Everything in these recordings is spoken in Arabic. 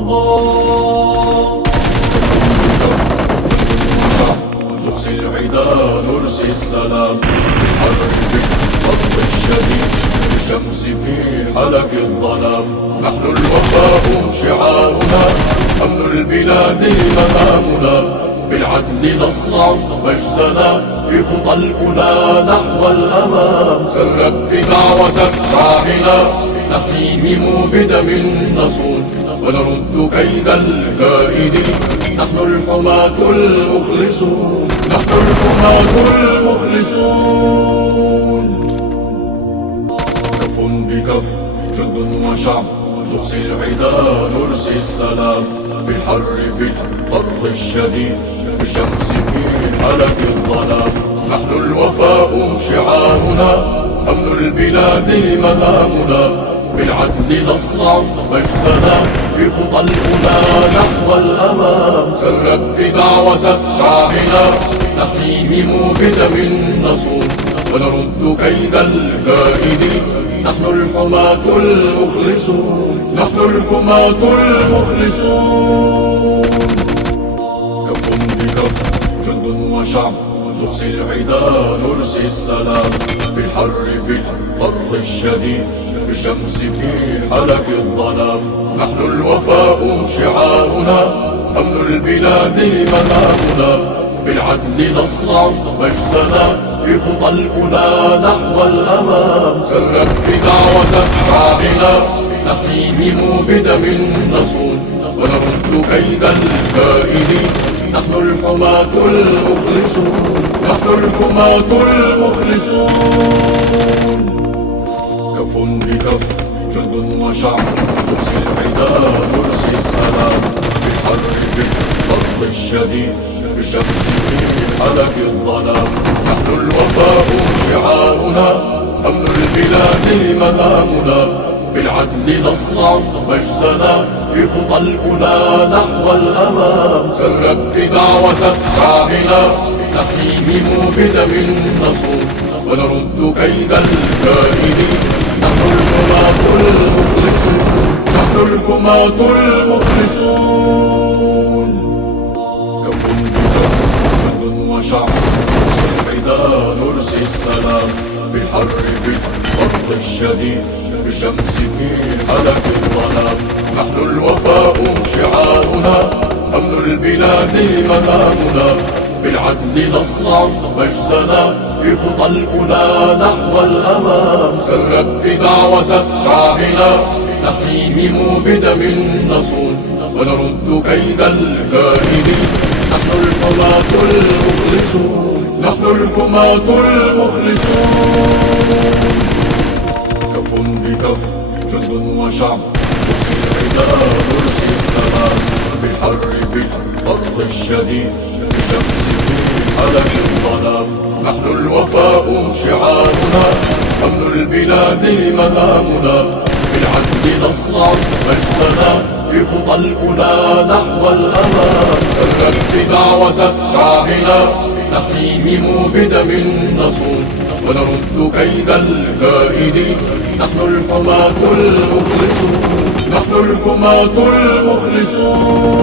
مضى. نرسي العدا نرسي السلام بالحرب بالضرب الشديد بالشمس في حلق الظلام. نحن الوفاء شعارنا أمن البلاد مهامنا بالعدل نصنع مجدنا بخطى الأولى نحو الأمام. سرب بدعوة شعبنا نحميهم بدم نصون ونرد كيد الكائدين. نحن الحماة المخلصون نحن الحماة المخلصون. كف بكف جند وشعب نرسي العدا نرسي السلام في الحر في الحر الشديد في الشمس في حلق الظلام. نحن الوفاء شعارنا أمن البلاد مهامنا بالعدل نصنع مجدنا بخطى الأولى نحو الأمام. سرب بدعوة شعبنا نحميهم بدم نصون ونرد كيد الكائدين. نحن الحماة المخلصون نحن الحماة المخلصون. كف بكف جند وشعب نرسي العدا نرسي السلام في الحر في الحر الشديد في الشمس في حلق الظلام. نحن الوفاء شعارنا أمن البلاد مهامنا بالعدل نصنع مجدنا بخطى الأولى نحو الأمام. سرب بدعوة شعبنا نحميهم بدم نصون ونرد كيد الكائدين. نحن الحماة المخلصون نحن الحماة المخلصون. كف بكف جند وشعب نرسي العدا نرسي السلام في الحر في الضرب الشديد في الشمس في حلق الظلام. نحن الوفاء شعارنا أمن البلاد مهامنا بالعدل نصنع مجدنا بخطى الأولى نحو الأمام. سرب بدعوة شعبنا نحميهم بدم نصون ونرد كيد الكائدين. نحن الحماة المخلصون نحن الحماة المخلصون. كف بكف جند وشعب نرسي العدا نرسي السلام في الحر في الحر الشديد في الشمس في حلق الظلام. نحن الوفاء شعارنا أمن البلاد مهامنا بالعدل نصنع مجدنا بخطى الأولى نحو الأمام. سرب بدعوة شعبنا نحميهم بدم نصون ونرد كيد الكائدين. نحن الحماة المخلصون نحن الحماة المخلصون. كف بكف جند وشعب نرسي العدا نرسي السلام في الحر في الحر الشديد في الشمس في حلق الظلام. نحن الوفاء شعارنا أمن البلاد مهامنا بالعدل نصنع مجدنا بخطى الأولى نحو الأمام. سرب بدعوة شعبنا نحميهم بدم نصون ونرد كيد الكائدين. نحن الحماة المخلصون نحن الحماة المخلصون.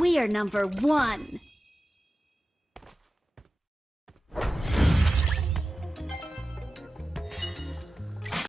We are number 1.